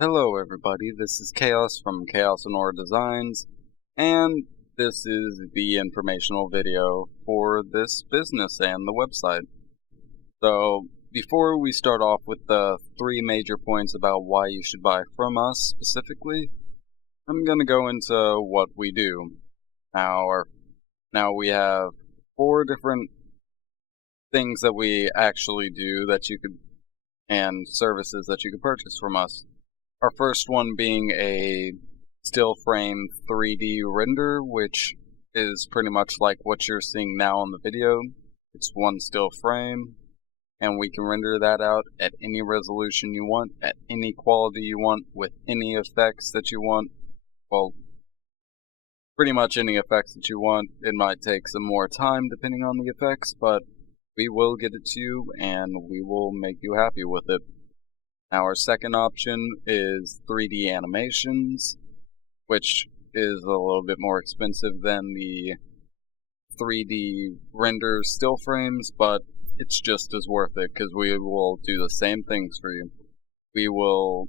Hello everybody, this is Chaos from Chaos and Aura Designs, and this is the informational video for this business and the website. So, before we start off with the three major points about why you should buy from us specifically, I'm going to go into what we do. Now we have four different things that we actually do that you could, and services that you could purchase from us. Our first one being a still frame 3D render, which is pretty much like what you're seeing now on the video. It's one still frame, and we can render that out at any resolution you want, at any quality you want, with any effects that you want. Well, pretty much any effects that you want. It might take some more time depending on the effects, but we will get it to you and we will make you happy with it. Now our second option is 3D animations, which is a little bit more expensive than the 3D render still frames, but it's just as worth it because we will do the same things for you. We will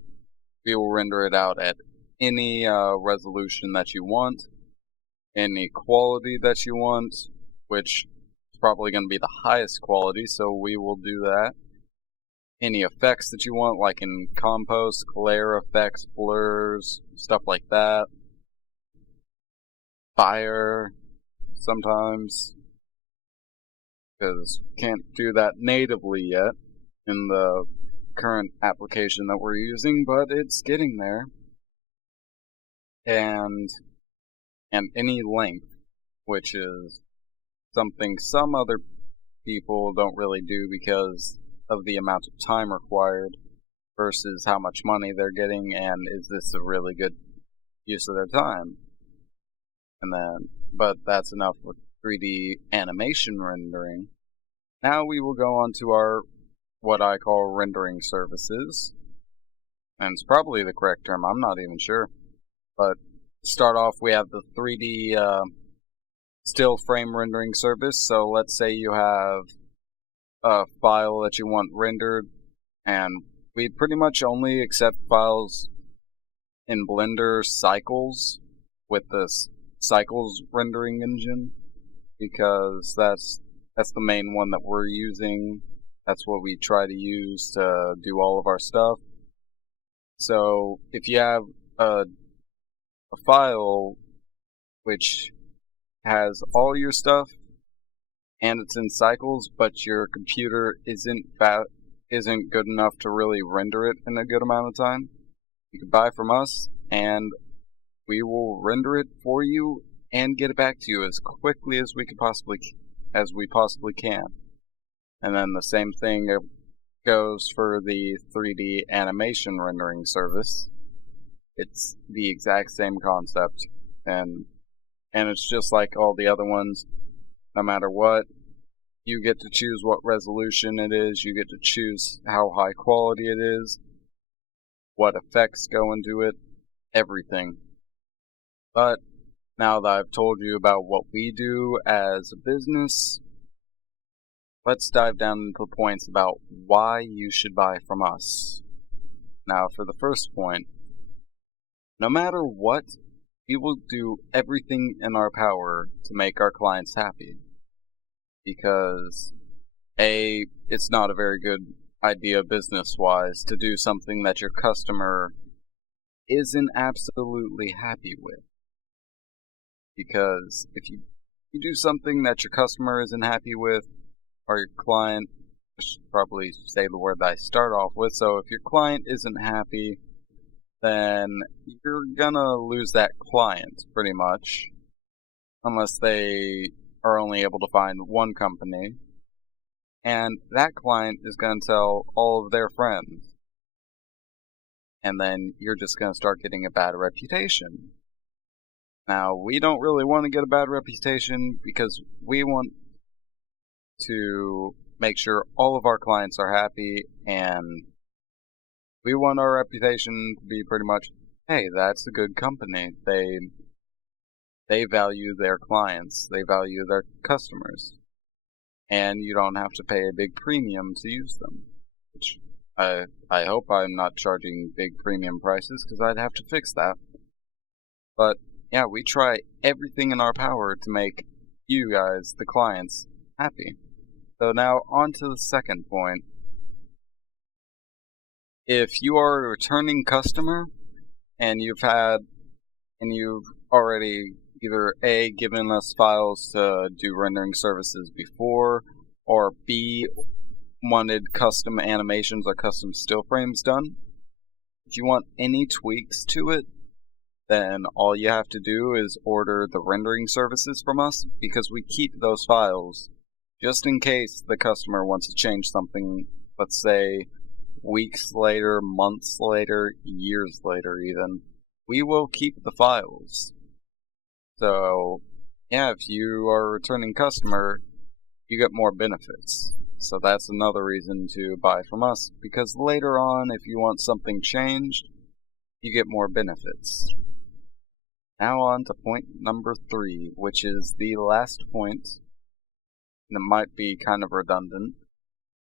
render it out at any resolution that you want, any quality that you want, which is probably going to be the highest quality, so we will do that. Any effects that you want, like in compost, glare effects, blurs, stuff like that. Fire, sometimes, because can't do that natively yet in the current application that we're using, but it's getting there. And any length, which is something some other people don't really do because of the amount of time required versus how much money they're getting, and is this a really good use of their time. But that's enough with 3D animation rendering. Now we will go on to our, what I call rendering services. And it's probably the correct term, I'm not even sure. But to start off, we have the 3D still frame rendering service. So let's say you have a file that you want rendered, and we pretty much only accept files in Blender Cycles with this Cycles rendering engine, because that's the main one that we're using. That's what we try to use to do all of our stuff. So if you have a file which has all your stuff and it's in Cycles, but your computer isn't good enough to really render it in a good amount of time, you can buy from us, and we will render it for you and get it back to you as quickly as we possibly can. And then the same thing goes for the 3D animation rendering service. It's the exact same concept, and it's just like all the other ones. No matter what, you get to choose what resolution it is, you get to choose how high quality it is, what effects go into it, everything. But now that I've told you about what we do as a business, let's dive down into the points about why you should buy from us. Now for the first point, no matter what, we will do everything in our power to make our clients happy. Because A, it's not a very good idea business-wise to do something that your customer isn't absolutely happy with. Because if you do something that your customer isn't happy with, or your client, I should probably say the word that I start off with, so if your client isn't happy, then you're gonna lose that client, pretty much. Unless they are only able to find one company. And that client is gonna tell all of their friends. And then you're just gonna start getting a bad reputation. Now, we don't really want to get a bad reputation because we want to make sure all of our clients are happy, and we want our reputation to be pretty much, hey, that's a good company. They value their clients. They value their customers. And you don't have to pay a big premium to use them, which I hope I'm not charging big premium prices, because I'd have to fix that. But yeah, we try everything in our power to make you guys, the clients, happy. So now on to the second point. If you are a returning customer and you've already either A, given us files to do rendering services before, or B, wanted custom animations or custom still frames done, if you want any tweaks to it, then all you have to do is order the rendering services from us, because we keep those files just in case the customer wants to change something, let's say weeks later, months later, years later even. We will keep the files. So yeah, if you are a returning customer, you get more benefits. So that's another reason to buy from us, because later on, if you want something changed, you get more benefits. Now on to point number 3, which is the last point. And it might be kind of redundant,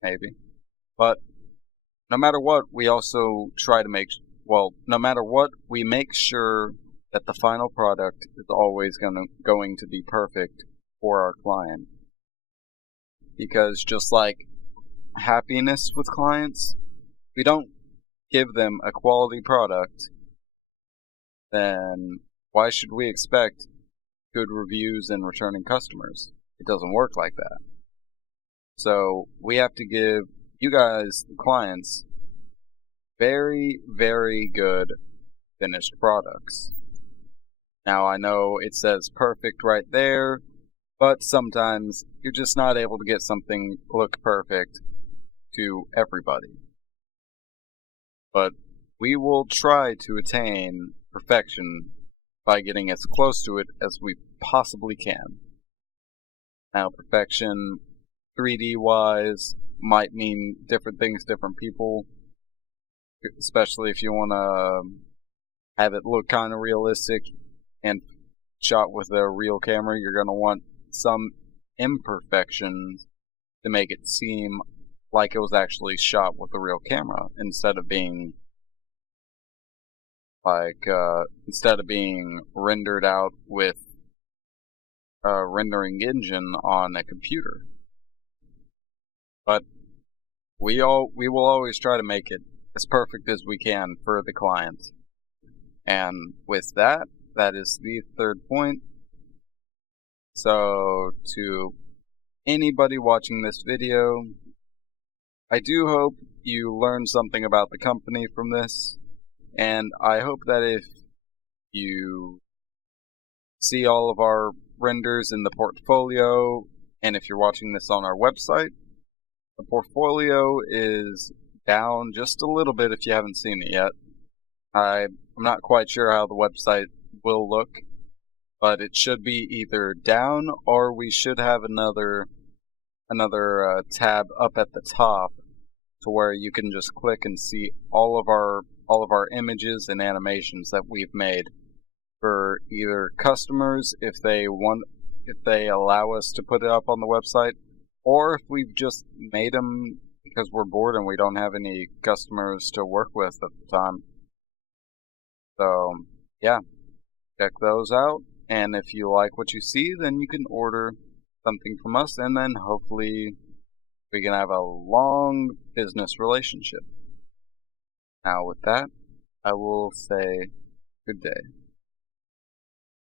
maybe. But no matter what, we also try to no matter what, we make sure that the final product is always going to be perfect for our client. Because just like happiness with clients, we don't give them a quality product, then why should we expect good reviews and returning customers? It doesn't work like that. So we have to give you guys, the clients, very, very good finished products. Now I know it says perfect right there, but sometimes you're just not able to get something look perfect to everybody. But we will try to attain perfection by getting as close to it as we possibly can. Now, perfection, 3D-wise, might mean different things to different people, especially if you want to have it look kind of realistic and shot with a real camera. You're going to want some imperfections to make it seem like it was actually shot with a real camera, instead of being rendered out with a rendering engine on a computer. But we will always try to make it as perfect as we can for the client. And with that is the third point. So to anybody watching this video, I do hope you learned something about the company from this, and I hope that if you see all of our renders in the portfolio, and if you're watching this on our website, the portfolio is down just a little bit if you haven't seen it yet. I'm not quite sure how the website will look, but it should be either down, or we should have another tab up at the top to where you can just click and see all of our images and animations that we've made for either customers if they allow us to put it up on the website, or if we've just made them because we're bored and we don't have any customers to work with at the time. So yeah, check those out, and if you like what you see, then you can order something from us, and then hopefully we can have a long business relationship. Now with that, I will say good day.